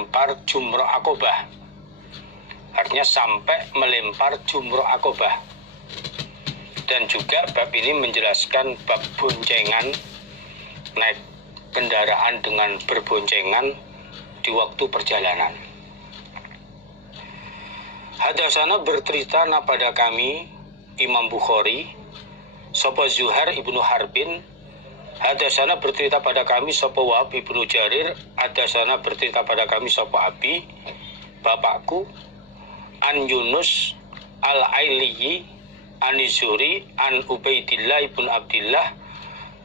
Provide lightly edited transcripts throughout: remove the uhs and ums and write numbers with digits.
melempar jumroh Aqobah. Artinya sampai melempar jumroh Aqobah. Dan juga bab ini menjelaskan bab boncengan, naik kendaraan dengan berboncengan di waktu perjalanan. Hadasana bercerita pada kami Imam Bukhari sapa Zuhair ibnu Harbin. Hadasana bercerita pada kami sapa Wahab ibnu Jarir. Hadasana bercerita pada kami sapa Abi bapakku an Yunus al-Ailiyi an Zuhri an Ubaidillah ibn Abdillah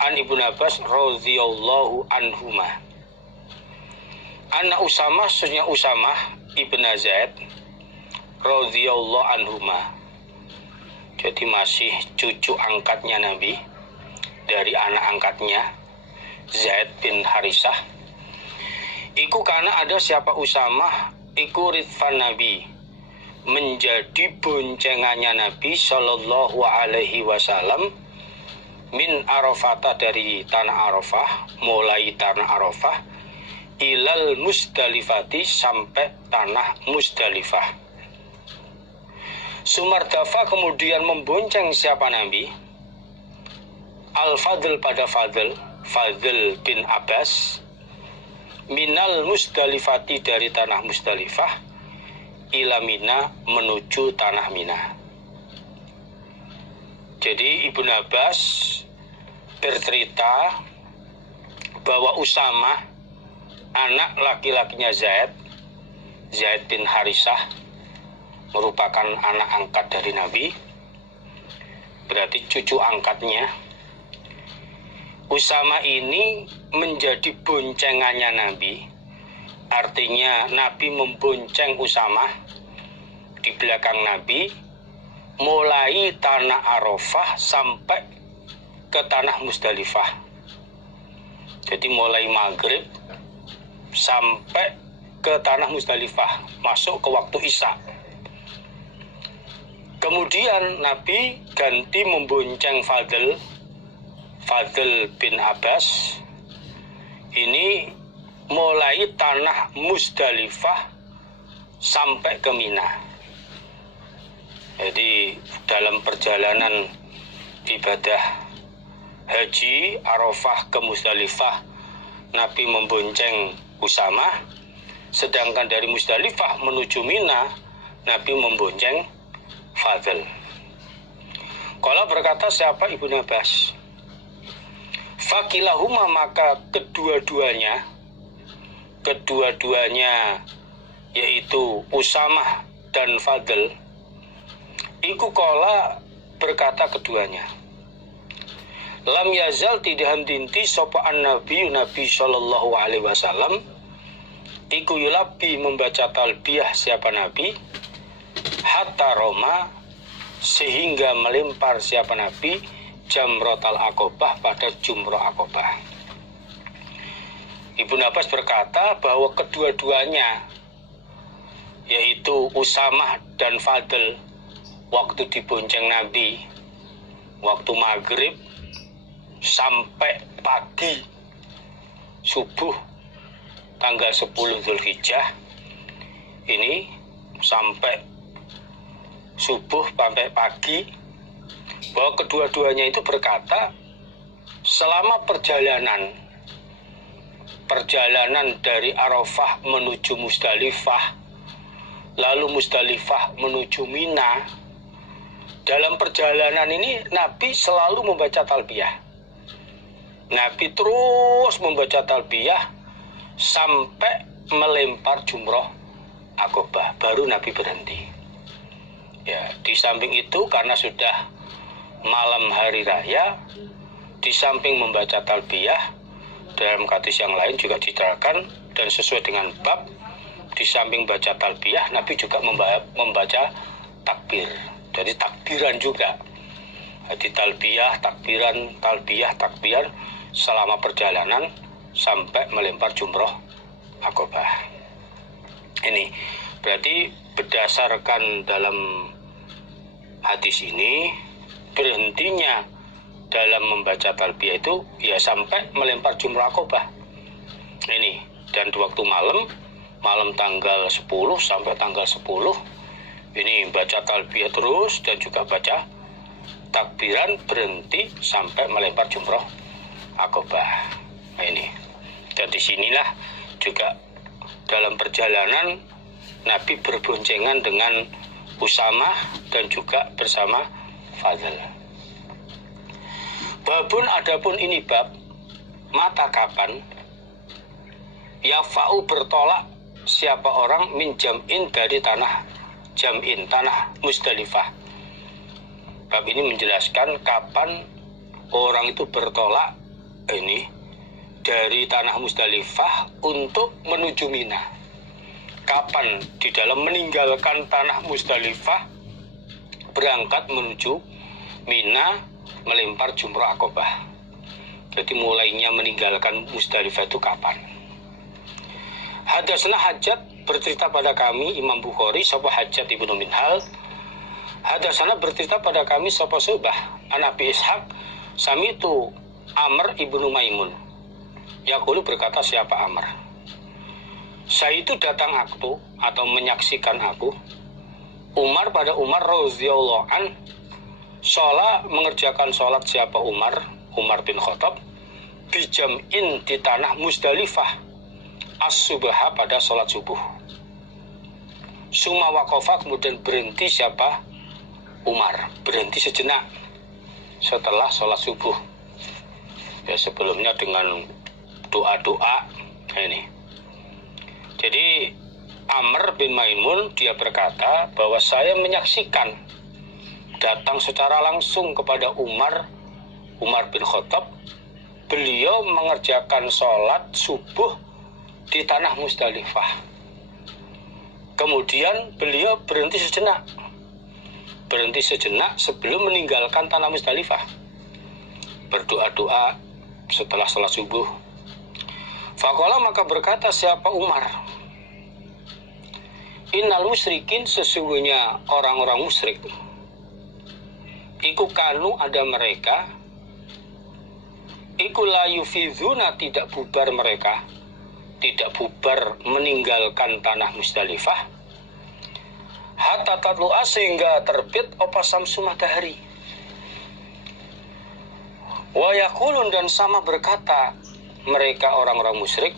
an Ibnu Abbas radhiyallahu anhuma. Anak Usamah sunya Usamah ibn Zaid radhiyallahu anhuma. Jadi masih cucu angkatnya Nabi dari anak angkatnya Zaid bin Harisah. Iku karena ada siapa Usamah iku ridfan Nabi, menjadi boncengannya Nabi Shallallahu Alaihi Wasallam min Arafata, dari tanah Arafah, mulai tanah Arafah ilal Musdalifati, sampai tanah Musdalifah. Sumardafa, kemudian membonceng siapa Nabi Al-Fadl pada Fadl bin Abbas minal Musdalifati, dari tanah Musdalifah ila Mina, menuju tanah Mina. Jadi Ibnu Abbas bercerita bahwa Usamah, anak laki-lakinya Zaid bin Harisah, merupakan anak angkat dari Nabi, berarti cucu angkatnya. Usamah ini menjadi boncengannya Nabi. Artinya Nabi membonceng Usamah di belakang Nabi mulai tanah Arafah sampai ke tanah Musdalifah. Jadi mulai maghrib sampai ke tanah Musdalifah, masuk ke waktu Isya. Kemudian Nabi ganti membonceng Fadl bin Abbas ini mulai tanah Musdalifah sampai ke Mina. Jadi dalam perjalanan ibadah haji Arafah ke Musdalifah, Nabi membonceng Usamah, sedangkan dari Musdalifah menuju Mina, Nabi membonceng Fadl. Kalau berkata siapa Ibnu Abbas, fakilahuma, maka kedua-duanya yaitu Usamah dan Fadl, iku kola, berkata keduanya, lam yazal, tidak henti sopaan Nabi Shallallahu Alaihi Wasallam iku yulabi, membaca talbiyah siapa Nabi, hatta Roma, sehingga melempar siapa Nabi Jamrotal Aqobah, pada jumroh Aqobah. Ibnu Abbas berkata bahwa kedua-duanya yaitu Usamah dan Fadl waktu dibonceng Nabi waktu maghrib sampai pagi subuh tanggal 10 Dzulhijjah ini, sampai subuh sampai pagi, bahwa kedua-duanya itu berkata selama perjalanan dari Arafah menuju Musdalifah, lalu Musdalifah menuju Mina, dalam perjalanan ini Nabi selalu membaca talbiyah. Nabi terus membaca talbiyah sampai melempar jumroh Aqobah, baru Nabi berhenti. Ya, di samping itu karena sudah malam hari raya, di samping membaca talbiyah, dalam hadis yang lain juga diterangkan dan sesuai dengan bab, di samping baca talbiyah Nabi juga membaca takbir. Jadi takbiran juga. Jadi talbiyah, takbiran selama perjalanan sampai melempar jumroh Aqobah. Ini berarti berdasarkan dalam hadis ini, berhentinya dalam membaca talbiyah itu ya sampai melempar jumroh Aqobah. Ini, dan di waktu malam malam tanggal 10 sampai tanggal 10 ini baca talbiyah terus dan juga baca takbiran, berhenti sampai melempar jumroh akobah. Nah, ini. Dan disinilah juga dalam perjalanan Nabi berboncengan dengan Usamah dan juga bersama Fadl. Babun, adapun ini bab mata kapan yafa'u bertolak siapa orang min jam'in dari tanah jam'in, tanah Musdalifah. Bab ini menjelaskan kapan orang itu bertolak ini dari tanah Musdalifah untuk menuju Mina. Kapan di dalam meninggalkan tanah Musdalifah berangkat menuju Mina melempar jumroh akobah. Jadi mulainya meninggalkan Musdalifah itu kapan? Hadatsana Hajjat bercerita pada kami Imam Bukhari sapa Hajjat ibnu Minhal. Hadatsana bercerita pada kami sapa Subah an Abi Ishaq sami'tu Amr ibnu Maimun. Yaqulu berkata siapa Amr? Saya itu datang aku atau menyaksikan aku Umar pada Umar radhiyallahu an mengerjakan sholat siapa Umar bin Khattab bijam'in di tanah Musdalifah as-subha pada sholat subuh. Suma waqafa kemudian berhenti siapa Umar, berhenti sejenak setelah sholat subuh. Ya sebelumnya dengan doa-doa ini. Jadi Amr bin Maimun dia berkata bahwa saya menyaksikan datang secara langsung kepada Umar bin Khattab, beliau mengerjakan sholat subuh di tanah Musdalifah. Kemudian beliau berhenti sejenak sebelum meninggalkan tanah Musdalifah, berdoa-doa setelah sholat subuh. Faqala maka berkata siapa Umar, innal musyrikin sesungguhnya orang-orang musyrik iku kanu ada mereka iku la yufiduna tidak bubar mereka tidak bubar meninggalkan tanah Musdalifah hatta tatlu'a sehingga terbit opa samsu matahari. Wa yaqulun dan sama berkata mereka orang-orang musyrik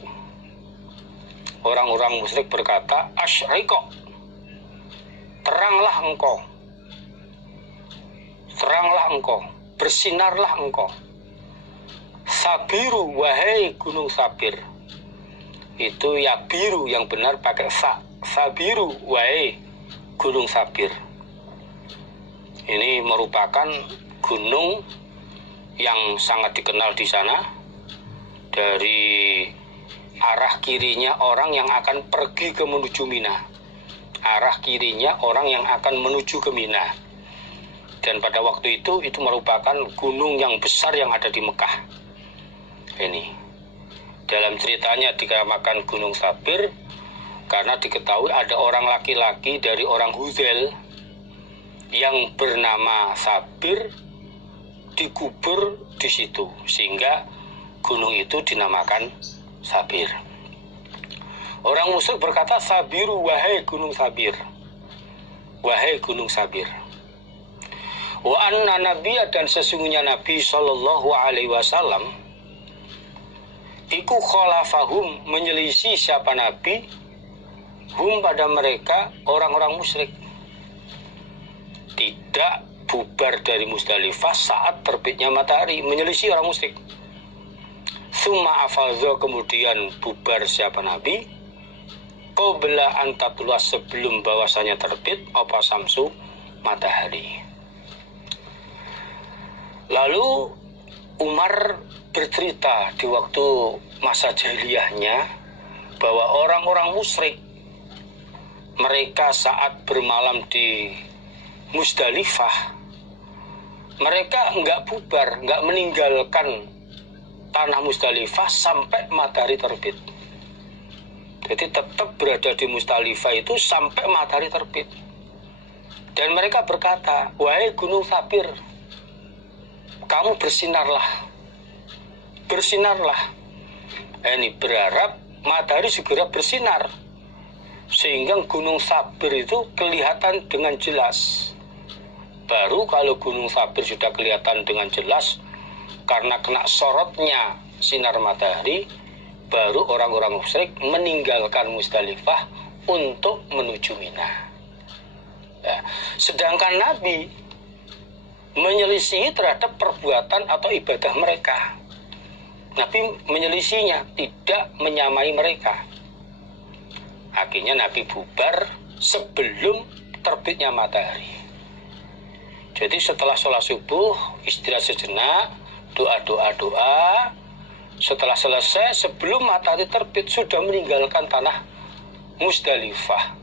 berkata asyriqo teranglah engkau bersinarlah engkau sabiru wahai gunung Sabir. Itu ya biru yang benar pakai sabiru wahai gunung Sabir. Ini merupakan gunung yang sangat dikenal di sana. Dari arah kirinya orang yang akan pergi ke menuju Mina. Arah kirinya orang yang akan menuju ke Mina. Dan pada waktu itu merupakan gunung yang besar yang ada di Mekah. Ini dalam ceritanya dinamakan Gunung Sabir karena diketahui ada orang laki-laki dari orang Huzail yang bernama Sabir dikubur di situ sehingga gunung itu dinamakan Sabir. Orang musyrik berkata sabiru wahai gunung Sabir. Wahai gunung Sabir. Wa anna nabiyya dan sesungguhnya Nabi sallallahu alaihi wasallam iku khalafahum menyelisih siapa Nabi hum pada mereka orang-orang musyrik. Tidak bubar dari Musdalifah saat terbitnya matahari, menyelisih orang musyrik. Summa afadha kemudian bubar siapa Nabi qabla an tatlu'a sebelum bahwasanya terbit apa samsu matahari. Lalu Umar bercerita di waktu masa jahiliyahnya bahwa orang-orang musyrik mereka saat bermalam di Musdalifah mereka enggak bubar, enggak meninggalkan tanah Musdalifah sampai matahari terbit. Jadi tetap berada di Musdalifah itu sampai matahari terbit. Dan mereka berkata, wahai gunung Sabir, kamu bersinarlah. Bersinarlah. Ini berharap matahari segera bersinar sehingga Gunung Sabir itu kelihatan dengan jelas. Baru kalau Gunung Sabir sudah kelihatan dengan jelas karena kena sorotnya sinar matahari, baru orang-orang musyrik meninggalkan Musdalifah untuk menuju Mina. Ya. Sedangkan Nabi menyelisihi terhadap perbuatan atau ibadah mereka. Nabi menyelisihinya, tidak menyamai mereka. Akhirnya Nabi bubar sebelum terbitnya matahari. Jadi setelah sholat subuh, istirahat sejenak, doa. Setelah selesai, sebelum matahari terbit, sudah meninggalkan tanah Musdalifah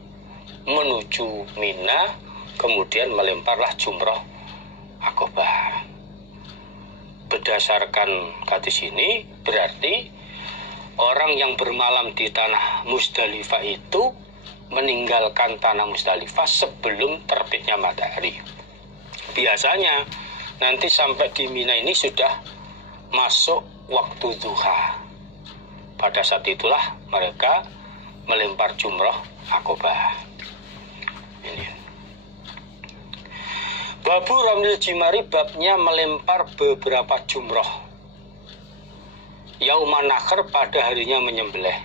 menuju Mina, kemudian melemparlah jumroh Aqobah. Berdasarkan hadis ini, berarti orang yang bermalam di tanah Musdalifah itu meninggalkan tanah Musdalifah sebelum terbitnya matahari. Biasanya nanti sampai di Mina ini sudah masuk waktu duha. Pada saat itulah mereka melempar jumroh Aqobah. Ini. Babu Ramil Jimari, babnya melempar beberapa jumroh. Yauman Nakhar, pada harinya menyembelih.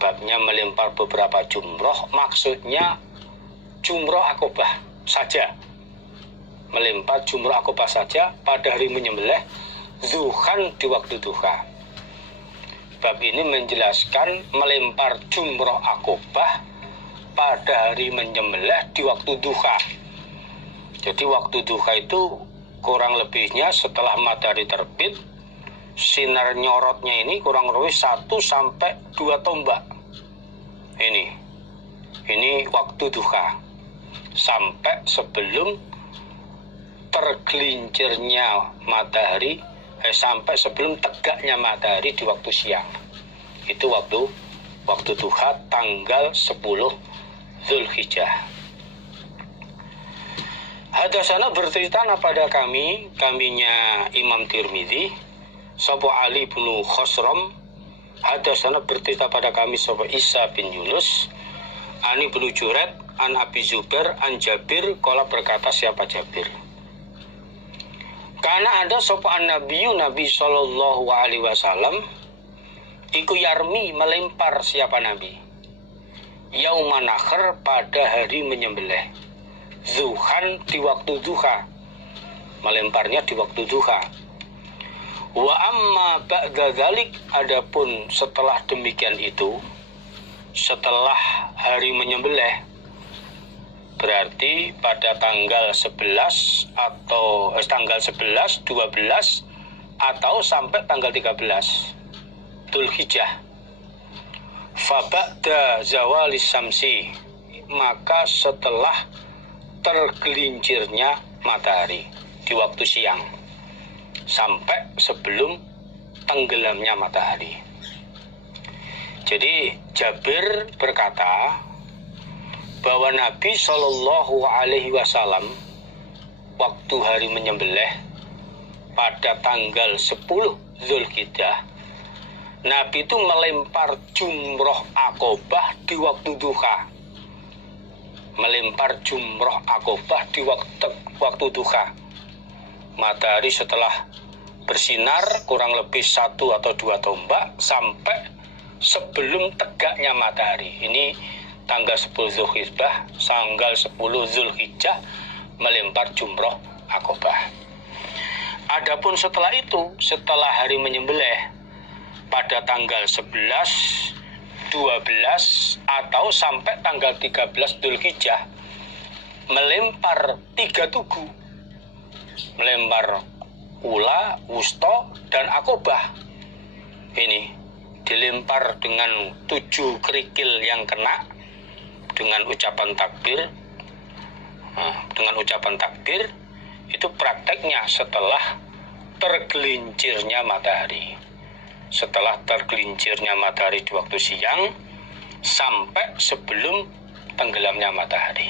Babnya melempar beberapa jumroh, maksudnya jumroh Aqobah saja. Melempar jumroh Aqobah saja pada hari menyembelih, zuhan di waktu duha. Bab ini menjelaskan melempar jumroh Aqobah pada hari menyembelih di waktu duha. Jadi waktu duha itu kurang lebihnya setelah matahari terbit, sinar nyorotnya ini kurang lebih 1 sampai 2 tombak. Ini waktu duha. Sampai sebelum tergelincirnya matahari, sampai sebelum tegaknya matahari di waktu siang. Itu waktu duha tanggal 10 Zulhijjah. Hadasana bercerita pada kaminya Imam Tirmidzi, sapa Ali bin Khosrom. Hadasana bercerita pada kami sapa Isa bin Yunus, Ani bin Juret, an Abi Zubair, an Jabir, kala berkata siapa Jabir. Karena ada sopan Nabi Sallallahu Alaihi Wasallam, iku yarmi, melempar siapa Nabi, Yauman Nakhar, pada hari menyembelih, zuhan di waktu duha, melemparnya di waktu duha. Wa amma ba'da dzalik, adapun setelah demikian itu, setelah hari menyembelih, berarti pada tanggal 11 atau tanggal 11, 12 atau sampai tanggal 13 Dzulhijjah. Fa ba'da zawalis samsi, maka setelah tergelincirnya matahari di waktu siang sampai sebelum tenggelamnya matahari. Jadi Jabir berkata bahwa Nabi Shallallahu Alaihi Wasallam waktu hari menyembelih pada tanggal 10 Zulhijjah, Nabi itu melempar jumroh Aqobah di waktu duha. Melempar jumroh Aqobah di waktu duha. Matahari setelah bersinar kurang lebih 1 atau 2 tombak sampai sebelum tegaknya matahari. Ini tanggal 10 Zulhijjah, tanggal 10 Zulhijjah melempar jumroh Aqobah. Adapun setelah itu, setelah hari menyembelih pada tanggal 11, 12 atau sampai tanggal 13 Dzulhijjah, melempar 3 tugu. Melempar ula, wusta, dan Aqobah. Ini dilempar dengan 7 kerikil yang kena dengan ucapan takbir. Dengan ucapan takbir itu prakteknya setelah tergelincirnya matahari. Setelah tergelincirnya matahari di waktu siang sampai sebelum tenggelamnya matahari.